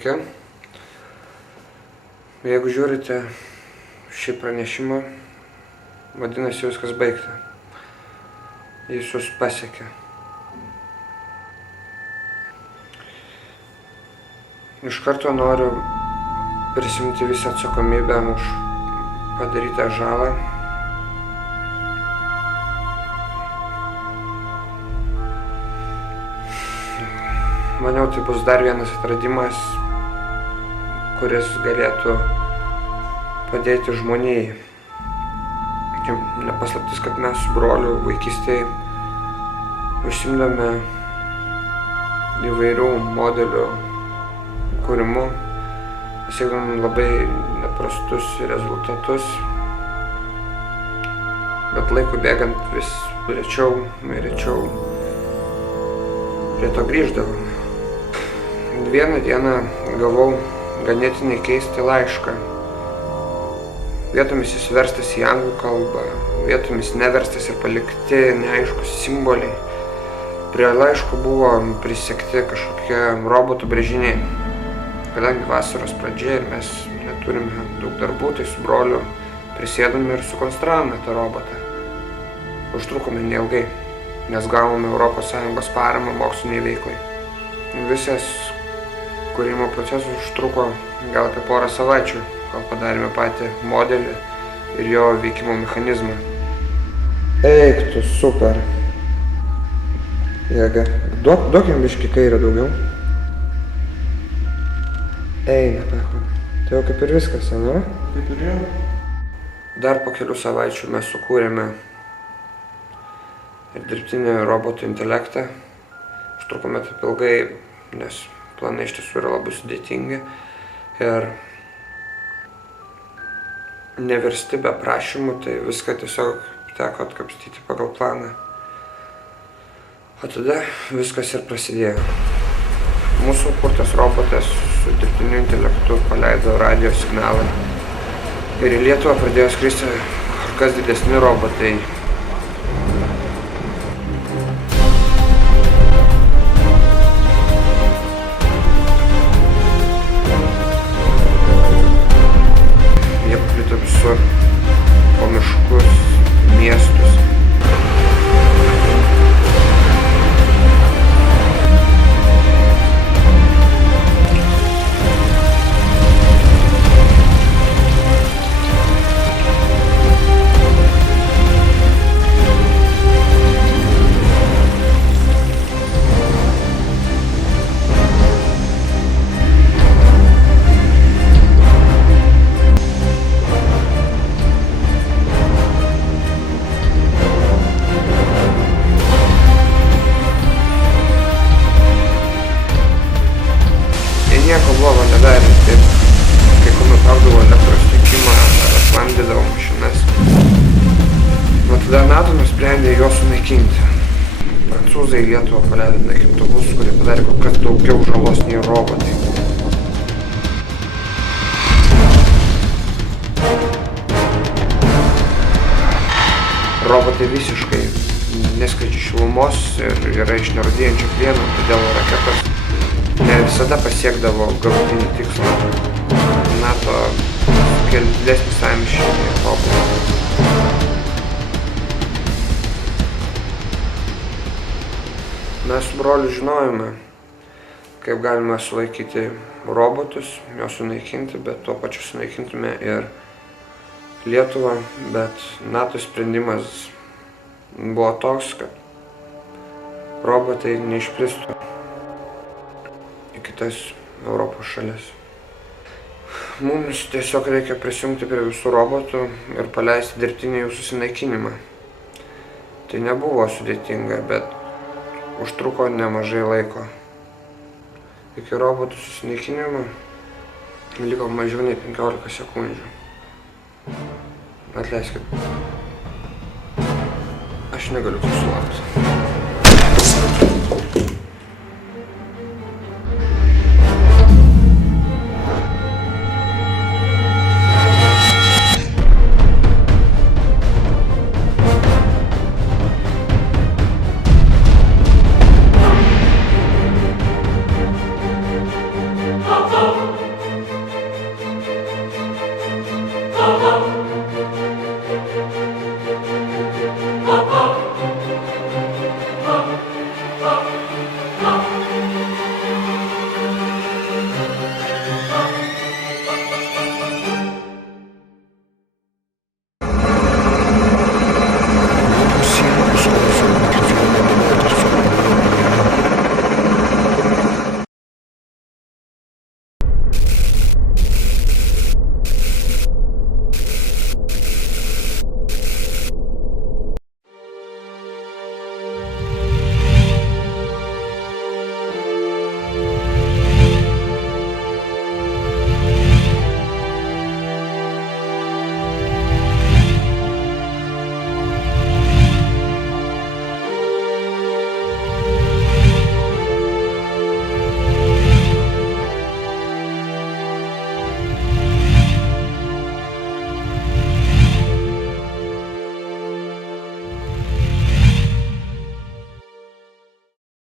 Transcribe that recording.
Sveiki. Jeigu žiūrite šį pranešimą, vadinasi viskas baigta. Jis jūs pasiekė. Iš karto noriu prisimti visą atsakomybę už padarytą žalą. Maniau, tai bus dar vienas atradimas, kuris galėtų padėti žmonijai. Nepaslaptis, kad mes su broliu vaikystėje užsiimdame įvairių modelių kūrimu, pasiekdami labai neprastus rezultatus, bet laikui bėgant vis rečiau prie to grįždavom. Vieną dieną gavau ganėtinai keistą laišką. Vietomis jis verstas į anglų kalbą, vietomis neverstas ir palikti neaiškus simboliai. Prie laiško buvo prisegti kažkokie robotų brėžiniai. Kadangi vasaros pradžia ir mes neturime daug darbų, tai su broliu prisėdome ir sukonstravome tą robotą. Užtrukome neilgai, nes gavome ES paramą moksliniai veiklai. Visas kūrimo procesas užtruko gal apie porą savaičių, kol padarėme patį modelį ir jo veikimo mechanizmą. Eik tu, super! Jėga, duok jam biškį kairę daugiau. Eina, peko. Tai jau kaip ir viskas, ne? Kaip ir jau. Dar po kelių savaičių mes sukūrėme ir dirbtinį robotų intelektą. Užtrukome taip ilgai, nes planai iš tiesų yra labai sudėtingi ir neversti be prašymų, tai viską tiesiog teko atkapstyti pagal planą. O tada viskas ir prasidėjo. Mūsų kurtas robotas su dirbtiniu intelektu paleido radio signalą ir į Lietuvą pradėjo skristi kur kas didesni robotai. Visur, po miškus, miestus. Nieko blogo nedarė, taip, kai nutraukdavo elektros tiekimą ar aplandydavo mašinas. Nuo tada NATO nusprendė juos sunaikinti. Prancūzai į Lietuvą paleido naikintuvus, kurie padarė kur kas daugiau žalos nei robotai. Robotai visiškai neskleidžia šilumos ir yra iš nerūdėjančio plieno, todėl raketos ne visada pasiekdavo galutinį tikslą. NATO sukelia didesnį sąmyšį nei Europą. Mes su broliu žinojome, kaip galima sulaikyti robotus, juos sunaikinti, bet tuo pačiu sunaikintume ir Lietuvą, bet NATO sprendimas buvo toks, kad robotai neišplistų į kitas Europos šalis. Mums tiesiog reikia prisijungti prie visų robotų ir paleisti dirbtinį jų susinaikinimą. Tai nebuvo sudėtinga, bet užtruko nemažai laiko. Iki robotų susinaikinimo liko mažiau nei 15 sekundžių. Atleiskit. Aš negaliu sulaukti.